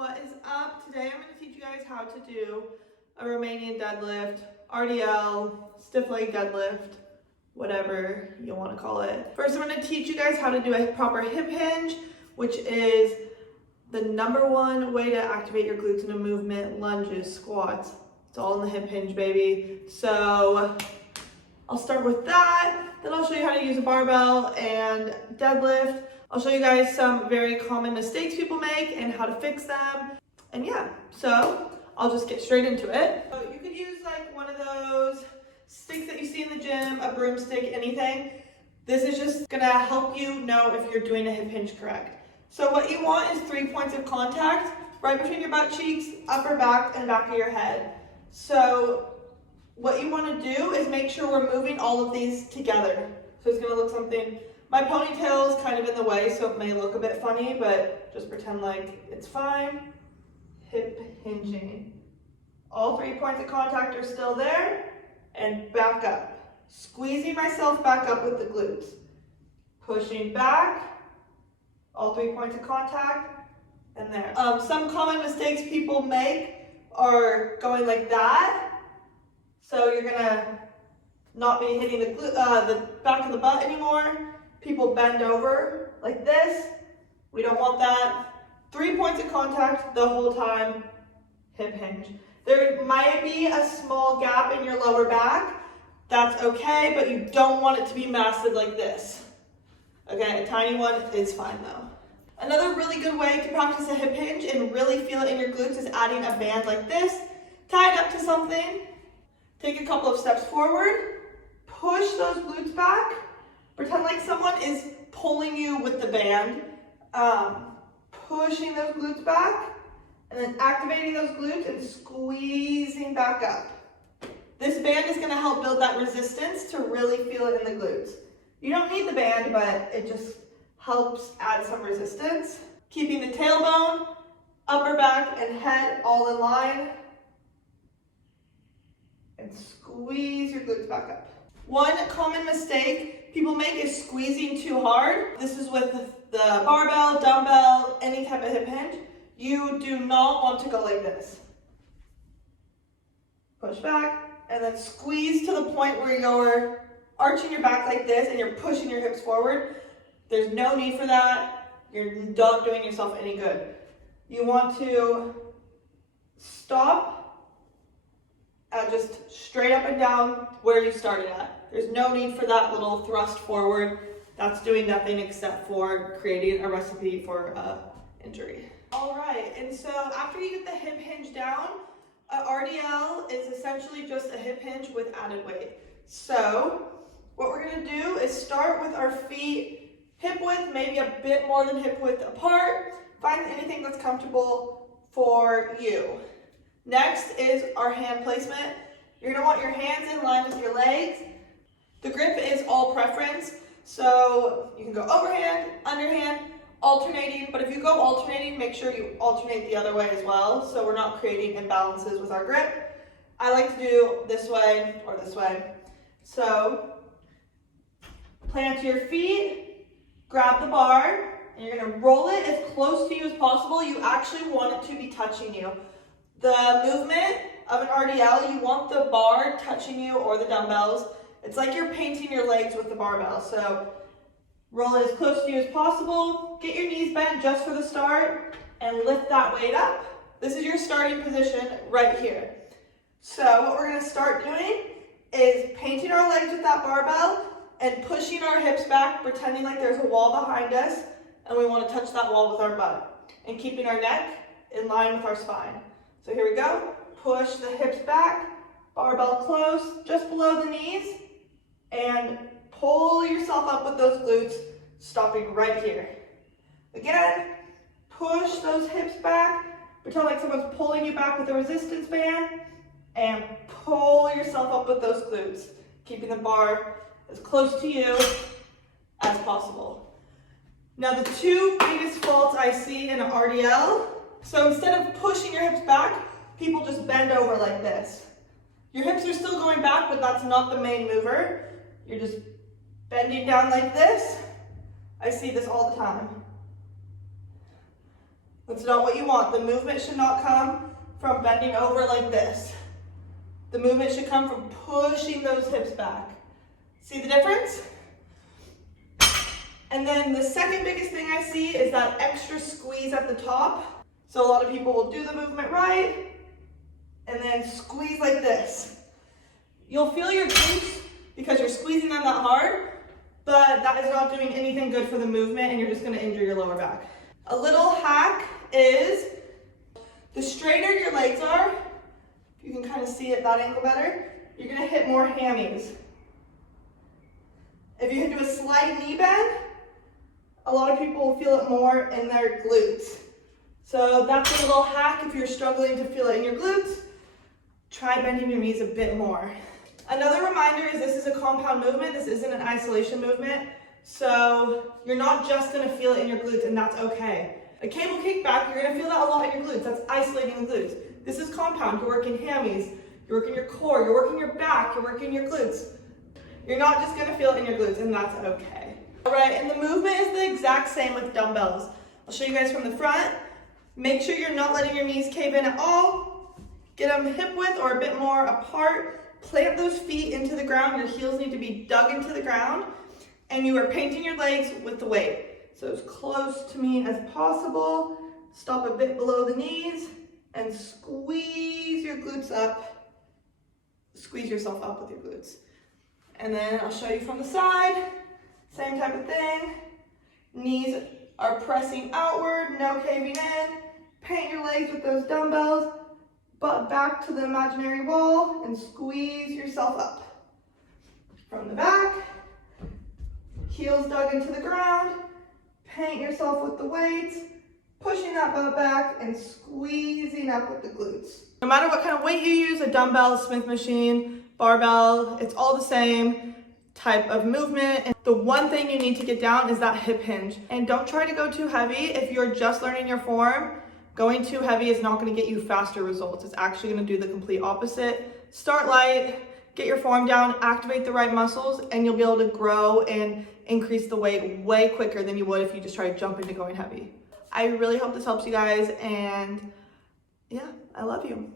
What is up? Today I'm going to teach you guys how to do a Romanian deadlift, RDL, stiff leg deadlift, whatever you want to call it. First I'm going to teach you guys how to do a proper hip hinge, which is the #1 way to activate your glutes in a movement, lunges, squats. It's all in the hip hinge, baby. So I'll start with that. Then I'll show you how to use a barbell and deadlift. I'll show you guys some very common mistakes people make and how to fix them. And yeah, so I'll just get straight into it. So you could use like one of those sticks that you see in the gym, a broomstick, anything. This is just gonna help you know if you're doing a hip hinge correct. So what you want is 3 points of contact right between your butt cheeks, upper back, and back of your head. So what you want to do is make sure we're moving all of these together. So it's going to look something, my ponytail is kind of in the way, so it may look a bit funny, but just pretend like it's fine. Hip hinging. All 3 points of contact are still there, and back up. Squeezing myself back up with the glutes. Pushing back, all 3 points of contact, and there. Some common mistakes people make are going like that. So you're gonna not be hitting the back of the butt anymore. People bend over like this. We don't want that. 3 points of contact the whole time, hip hinge. There might be a small gap in your lower back. That's okay, but you don't want it to be massive like this. Okay, a tiny one is fine though. Another really good way to practice a hip hinge and really feel it in your glutes is adding a band like this, tied up to something. Take a couple of steps forward, push those glutes back, pretend like someone is pulling you with the band, pushing those glutes back, and then activating those glutes and squeezing back up. This band is going to help build that resistance to really feel it in the glutes. You don't need the band, but it just helps add some resistance. Keeping the tailbone, upper back, and head all in line. And squeeze your glutes back up. One common mistake people make is squeezing too hard. This is with the barbell, dumbbell, any type of hip hinge. You do not want to go like this. Push back, and then squeeze to the point where you're arching your back like this and you're pushing your hips forward. There's no need for that. You're not doing yourself any good. You want to stop at just straight up and down where you started at. There's no need for that little thrust forward. That's doing nothing except for creating a recipe for injury. All right, and so after you get the hip hinge down, RDL is essentially just a hip hinge with added weight. So what we're gonna do is start with our feet hip width, maybe a bit more than hip width apart. Find anything that's comfortable for you. Next is our hand placement. You're gonna want your hands in line with your legs. The grip is all preference, so you can go overhand, underhand, alternating, but if you go alternating, make sure you alternate the other way as well, so we're not creating imbalances with our grip. I like to do this way or this way. So plant your feet, grab the bar, and you're gonna roll it as close to you as possible. You actually want it to be touching you. The movement of an RDL, you want the bar touching you or the dumbbells. It's like you're painting your legs with the barbell. So roll it as close to you as possible. Get your knees bent just for the start and lift that weight up. This is your starting position right here. So what we're gonna start doing is painting our legs with that barbell and pushing our hips back, pretending like there's a wall behind us, and we want to touch that wall with our butt, and keeping our neck in line with our spine. So here we go. Push the hips back, barbell close, just below the knees, and pull yourself up with those glutes, stopping right here. Again, push those hips back, pretend like someone's pulling you back with a resistance band, and pull yourself up with those glutes, keeping the bar as close to you as possible. Now the two biggest faults I see in an RDL, so instead of pushing your hips back, people just bend over like this. Your hips are still going back, but that's not the main mover. You're just bending down like this. I see this all the time. That's not what you want. The movement should not come from bending over like this. The movement should come from pushing those hips back. See the difference? And then the second biggest thing I see is that extra squeeze at the top. So a lot of people will do the movement right and then squeeze like this. You'll feel your glutes because you're squeezing them that hard, but that is not doing anything good for the movement and you're just gonna injure your lower back. A little hack is the straighter your legs are, you can kind of see it that angle better, you're gonna hit more hammies. If you do a slight knee bend, a lot of people will feel it more in their glutes. So that's a little hack if you're struggling to feel it in your glutes. Try bending your knees a bit more. Another reminder is this is a compound movement. This isn't an isolation movement. So you're not just gonna feel it in your glutes and that's okay. A cable kickback, you're gonna feel that a lot in your glutes. That's isolating the glutes. This is compound. You're working hammies, you're working your core, you're working your back, you're working your glutes. You're not just gonna feel it in your glutes and that's okay. All right, and the movement is the exact same with dumbbells. I'll show you guys from the front. Make sure you're not letting your knees cave in at all. Get them hip width or a bit more apart. Plant those feet into the ground. Your heels need to be dug into the ground. And you are painting your legs with the weight. So as close to me as possible. Stop a bit below the knees and squeeze your glutes up. Squeeze yourself up with your glutes. And then I'll show you from the side. Same type of thing. Knees are pressing outward, no caving in. Paint your legs with those dumbbells. Butt back to the imaginary wall and squeeze yourself up. From the back, heels dug into the ground. Paint yourself with the weights. Pushing that butt back and squeezing up with the glutes. No matter what kind of weight you use, a dumbbell, Smith machine, barbell, it's all the same type of movement. And the one thing you need to get down is that hip hinge. And don't try to go too heavy. If you're just learning your form, going too heavy is not going to get you faster results. It's actually going to do the complete opposite. Start light, get your form down, activate the right muscles, and you'll be able to grow and increase the weight way quicker than you would if you just try to jump into going heavy. I really hope this helps you guys, and yeah, I love you.